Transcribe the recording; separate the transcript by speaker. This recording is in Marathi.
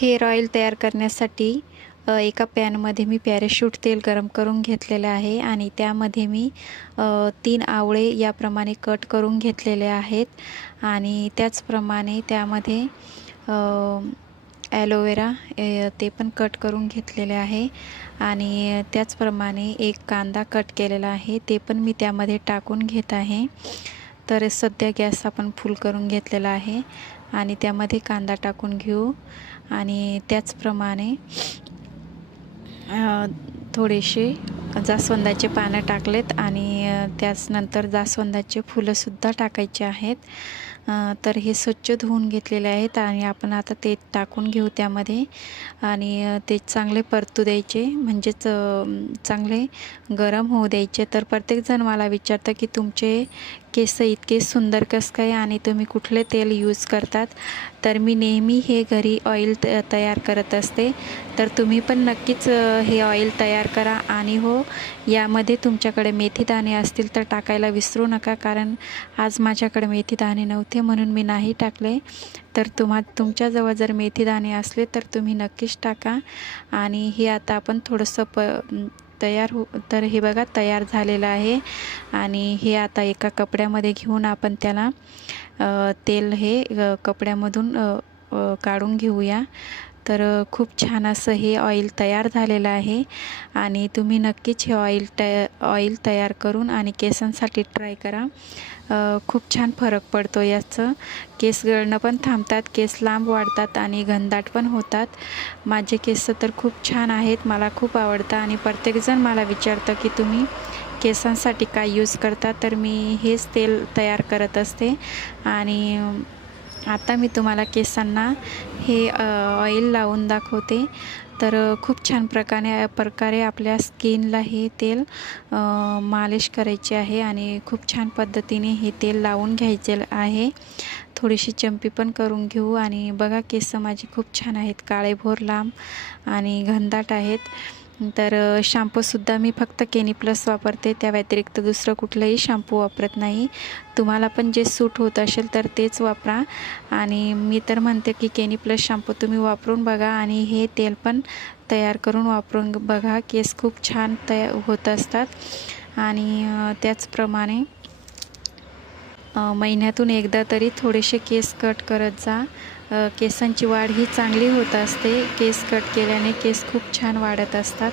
Speaker 1: हेअर ऑइल तयार करण्यासाठी एका पॅनमध्ये मी पॅराशूट तेल गरम करून घेतलेलं आहे आणि त्यामध्ये मी तीन आवळे याप्रमाणे कट करून घेतलेले आहेत आणि त्याचप्रमाणे त्यामध्ये ॲलोवेरा ते पण कट करून घेतलेले आहे आणि त्याचप्रमाणे एक कांदा कट केलेला आहे ते पण मी त्यामध्ये टाकून घेत आहे. तर सध्या गॅस आपण फुल करून घेतलेला आहे आणि त्यामध्ये कांदा टाकून घेऊ. आणि त्याचप्रमाणे थोडेसे जास्वंदाचे पानं टाकलेत आणि त्याचनंतर जास्वंदाचे फुलंसुद्धा टाकायचे आहेत. तर हे स्वच्छ धुवून घेतलेले आहेत आणि आपण आता ते टाकून घेऊ त्यामध्ये. आणि ते चांगले परतू द्यायचे. म्हणजेच चांगले गरम होऊ द्यायचे. तर प्रत्येकजण मला विचारतं की तुमचे केस इतके सुंदर कसं काय आणि तुम्ही कुठले तेल यूज करतात? तर मी नेहमी हे घरी ऑइल त तयार करत असते. तर तुम्ही पण नक्कीच हे ऑइल तयार करा. आणि हो यामध्ये तुमच्याकडे मेथीदाणे असतील तर टाकायला विसरू नका. कारण आज माझ्याकडे मेथीदाणे नव्हते. म्हणून मी नाही टाकले. तर तुम्हा तुमच्याजवळ जर मेथीदाणे असले तर तुम्ही नक्कीच टाका. आणि हे आता आपण थोडंसं प तयार हो तर हे बघा तयार झालेलं आहे. आणि हे आता एका कपड्यामध्ये घेऊन आपण त्याला तेल हे कपड्यामधून काढून घेऊया. तर खूप छान असं हे ऑइल तयार झालेलं आहे आणि तुम्ही नक्कीच हे ऑइल ट ऑइल तयार करून आणि केसांसाठी ट्राय करा. खूप छान फरक पडतो याचं. केस गळणं पण थांबतात केस लांब वाढतात आणि घनदाट पण होतात. माझे केस तर खूप छान आहेत मला खूप आवडतं आणि प्रत्येकजण मला विचारतं की तुम्ही केसांसाठी काय यूज करता तर मी हेच तेल तयार करत असते. आणि आता मी तुम्हाला केसांना हे ऑइल लावून दाखवते. तर खूप छान प्रकारे प्रकारे आपल्या स्किनला हे तेल मालिश करायचे आहे आणि खूप छान पद्धतीने हे तेल लावून घ्यायचे आहे. थोडीशी चंपी पण करून घेऊ आणि बघा केस माझे खूप छान आहेत. काळेभोर लांब आणि घनदाट आहेत. तर शॅम्पूसुद्धा मी फक्त केनी प्लस वापरते. त्या व्यतिरिक्त दुसरं कुठलंही शॅम्पू वापरत नाही. तुम्हाला पण जे सूट होत असेल तर तेच वापरा. आणि मी तर म्हणते की केनी प्लस शॅम्पू तुम्ही वापरून बघा आणि हे तेल पण तयार करून वापरून बघा. केस खूप छान तया होत असतात. आणि त्याचप्रमाणे महिन्यातून एकदा तरी थोडेसे केस कट करत जा. केसांची वाढ ही चांगली होत असते. केस कट केल्याने केस खूप छान वाढत असतात.